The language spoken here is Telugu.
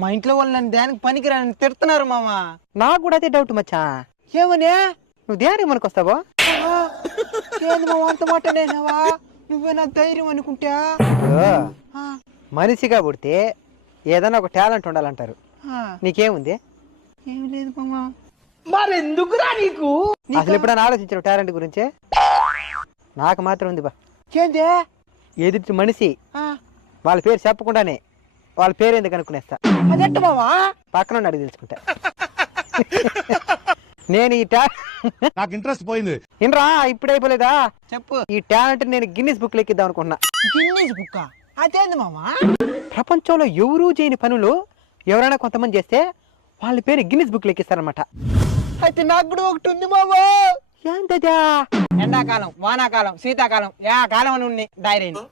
మా ఇంట్లో వాళ్ళు నన్ను దేనికి పనికిరాని తిడుతున్నారు మామ. నాకు కూడా అదే డౌట్ మచ్చా. ఏమనే నువ్వు దేనికి మనకొస్తావో? ఏంది మామ అంత మాట నేనవా? నువ్వే నా ధైర్యం అనుకుంటా. మనిషిగా పుడితే ఏదైనా ఒక టాలెంట్ ఉండాలంటారు. నీకేముంది? ఏం లేదు మామ. మరెందుకురా నీకు? అసలు ఎప్పుడైనా ఆలోచించావు టాలెంట్ గురించి? నాకు మాత్రం ఉంది బా. ఏంది? ఎదుటి మనిషి వాళ్ళ పేరు చెప్పకుండానే వాళ్ళ పేరు ఎందుకు అనుకునేస్తా. అదెట్ట మామా? పక్కన అడిగి తెలుసుకుంటా. నేను ఈ నాకు ఇంట్రెస్ట్ పోయింది. ఇన్రా ఇప్పుడైపోలేదా? చెప్పు. ఈ టాలెంట్ నేను గిన్నిస్ బుక్ లెక్కిద్దాం అనుకున్నా. Guinness book? అదేంది మామా? ప్రపంచంలో ఎవరూ చేయని పనులు ఎవరైనా కొంతమంది చేస్తే వాళ్ళ పేరు గిన్నిస్ బుక్ లెక్కిస్తారనమాట. అయితే నాకు కూడా ఒకటి ఉంది మామా. ఏంటదా? ఎండాకాలం, వానాకాలం, శీతాకాలం, ఏ కాలం అని ఉన్నాయి డైరీని.